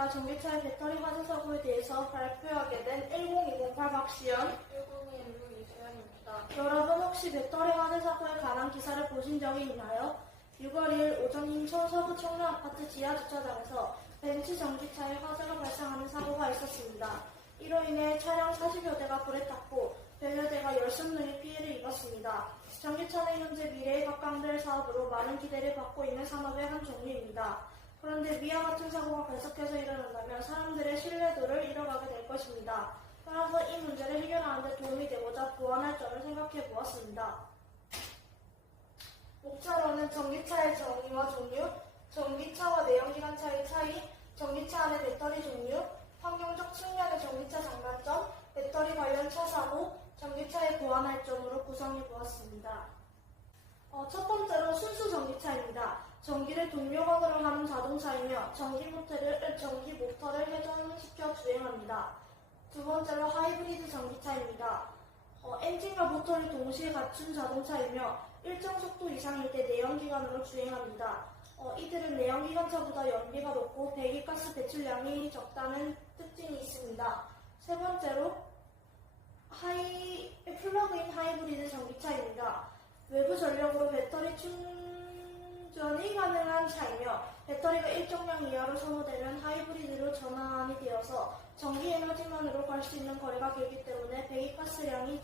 안녕하십니까. 전기차의 배터리 화재 사고에 대해서 발표하게 된 10208 박시연, 1016 이수연입니다. 여러분 혹시 배터리 화재 사고에 관한 기사를 보신 적이 있나요? 6월 2일 오전 인천 서구 청라아파트 지하주차장에서 벤츠 전기차에 화재가 발생하는 사고가 있었습니다. 이로 인해 차량 40여 대가 불에 탔고 100여 대가 열선 등의 피해를 입었습니다. 전기차는 현재 미래에 각광될 사업으로 많은 기대를 받고 있는 산업의 한 종류입니다. 그런데 위와 같은 사고가 계속해서 일어난다면 사람들의 신뢰도를 잃어가게 될 것입니다. 따라서 이 문제를 해결하는 데 도움이 되고자 보완할 점을 생각해 보았습니다. 목차로는 전기차의 정의와 종류, 전기차와 내연기관차의 차이, 전기차 안의 배터리 종류, 환경적 측면의 전기차 장단점, 배터리 관련 차 사고, 전기차의 보완할 점으로 구성해 보았습니다. 첫 번째로 순수 전기차입니다. 전기를 동력원으로 하는 자동차이며 전기 모터를 회전시켜 주행합니다. 두 번째로 하이브리드 전기차입니다. 엔진과 모터를 동시에 갖춘 자동차이며 일정 속도 이상일 때 내연기관으로 주행합니다. 이들은 내연기관차보다 연비가 높고 배기가스 배출량이 적다는 특징이 있습니다. 세 번째로 플러그인 하이브리드 전기차입니다. 외부 전력으로 배터리 충전이 가능한 차이며 배터리가 일정량 이하로 소모되면 하이브리드로 전환이 되어서 전기 에너지만으로 갈 수 있는 거리가 길기 때문에 배기가스량이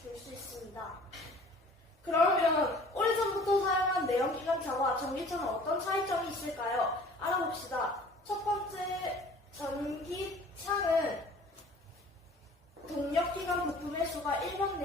줄 수 있습니다. 그러면 오래전부터 사용한 내연기관차와 전기차는 어떤 차이점이 있을까요? 알아봅시다. 첫 번째, 전기차는 동력기관 부품의 수가 일반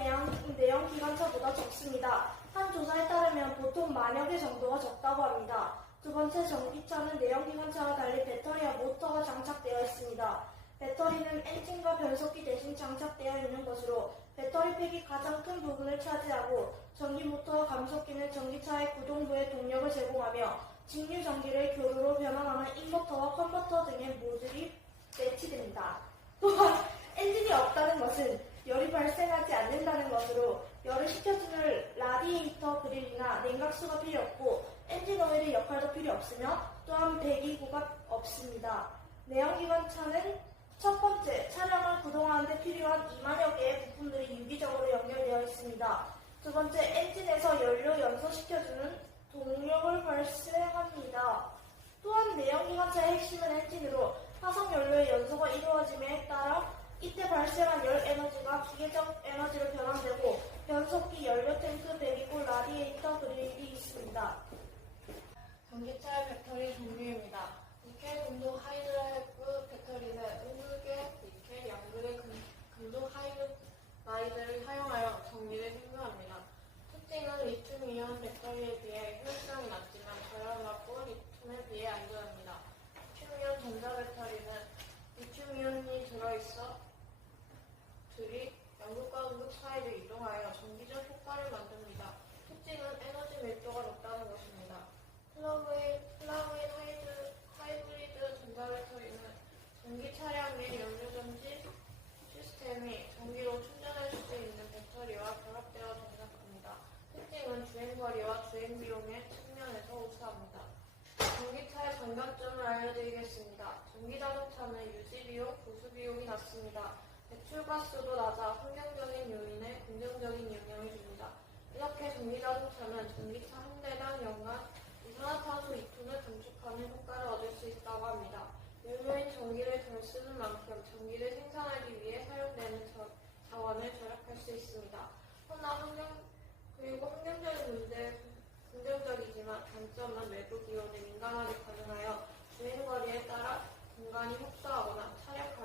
내연기관차보다 적습니다. 한 조사에 따르면 보통 만여 개 정도가 적다고 합니다. 두 번째, 전기차는 내연기관차와 달리 배터리와 모터가 장착되어 있습니다. 배터리는 엔진과 변속기 대신 장착되어 있는 것으로 배터리 팩이 가장 큰 부분을 차지하고 전기 모터와 감속기는 전기차의 구동부에 동력을 제공하며 직류 전기를 교류로 변환하는 인버터와 컨버터 등의 모듈이 배치됩니다. 또한 엔진이 없다는 것은 열이 발생하지 않는다는 것으로 열을 식혀주는 라디에이터 그릴이나 냉각수가 필요 없고 엔진 오일의 역할도 필요 없으며 또한 배기구가 없습니다. 내연기관차는 첫 번째, 차량을 구동하는 데 필요한 2만여 개의 부품들이 유기적으로 연결되어 있습니다. 두 번째, 엔진에서 연료 연소시켜주는 동력을 발생합니다. 또한 내연기관차의 핵심은 엔진으로 화석연료의 연소가 이루어짐에 따라 이때 발생한 열 에너지가 기계적 에너지로 변환되고 변속기, 연료 탱크, 배기구, 라디에이터 그릴이 있습니다. 전기차의 배터리 종류입니다. 니켈 금속 하이드라이브 배터리는 음극의 니켈, 양극의 금속 하이드라이드를 사용하여 전기를 생성합니다. 특징은 리튬이온 배터리에 비해 효율성이 낮지만 저렴하고 리튬에 비해 안전합니다. 리튬이온 전자배터리는 리튬이온이 들어있어 들이 양극과 음극 사이를 이동하여 전기적 효과를 만듭니다. 특징은 에너지 밀도가 높다는 것입니다. 플러그인 하이브리드 전자배터리는 전기 차량의 연료전지 시스템이 전기로 충전할 수 있는 배터리와 결합되어 제작합니다. 특징은 주행거리와 주행비용의 측면에서 우수합니다. 전기차의 장단점을 알려드리겠습니다. 전기자동차는 유지비용, 보수비용이 낮습니다. 배출가스도 낮아 환경적인 요인에 긍정적인 영향을 줍니다. 이렇게 전기자동차는 전기차 한 대당 연간 이산화탄소 2톤을 감축하는 효과를 얻을 수 있다고 합니다. 연료인 전기를 덜 쓰는 만큼 전기를 생산하기 위해 사용되는 자원을 절약할 수 있습니다. 그러나 환경적인 문제 긍정적이지만 단점은 외부 기온에 민감하게 반응하여 주행거리에 따라 공간이 협소하거나 차량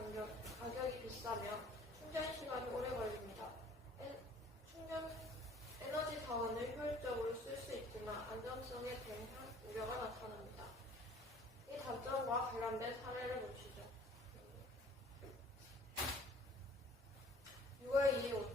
가격이 비싸며 충전 시간이 오래 걸립니다. 에너지 자원을 효율적으로 쓸 수 있지만 안정성에 대한 우려가 나타납니다. 이 단점과 관련된 사례를 보시죠. 6월 2일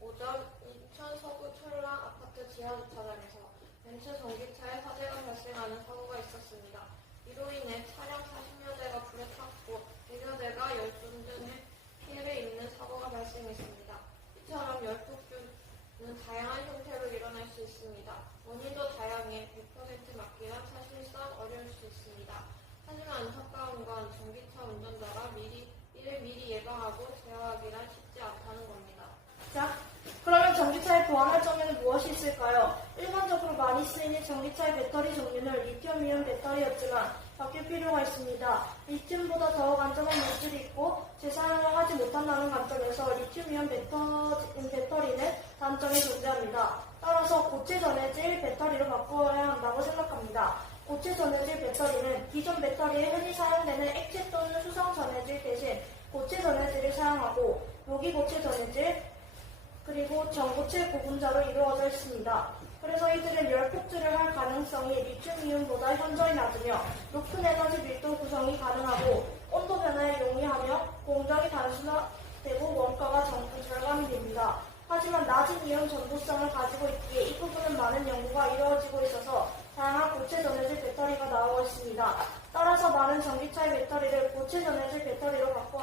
오전 인천 서구 철랑 아파트 지하주차장에서 벤츠 전기차에 화재가 발생하는 사고가 있었습니다. 이로 인해 차량 40여 대가 불에 탔고 100여 대가 열선 등의 피해를 입는 사고가 발생했습니다. 이처럼 열폭주는 다양한 형태로 일어날 수 있습니다. 원인도 다양해 100% 맞기란 사실상 어려울 수 있습니다. 하지만 안타까운 건 운전자가 이를 미리 예방하고 제어하기란 쉽지 않다는 겁니다. 자, 그러면 전기차의 보완할 점에는 무엇이 있을까요? 일반적으로 많이 쓰이는 전기차의 배터리 종류는 리튬이온 배터리였지만 바뀔 필요가 있습니다. 리튬보다 더욱 안전한 물질이 있고 재사용을 하지 못한다는 관점에서 리튬이온 배터리는 단점이 존재합니다. 따라서 고체 전해질 배터리로 바꿔야 한다고 생각합니다. 고체 전해질 배터리는 기존 배터리에 흔히 사용되는 액체 또는 수성 전해질 대신 고체 전해질을 사용하고 무기 고체 전해질 그리고 전고체 고분자로 이루어져 있습니다. 그래서 이들은 열 폭주를 할 가능성이 리튬이온보다 현저히 낮으며 높은 에너지 밀도 구성이 가능하고 온도 변화에 용이하며 공정이 단순화되고 원가가 절감이 됩니다. 하지만 낮은 이온 전도성을 가지고 있기에 이 부분은 많은 연구가 이루어지고 있어서 다양한 고체 전해질 배터리가 나오고 있습니다. 따라서 많은 전기차의 배터리를 고체 전해질 배터리로 바꿔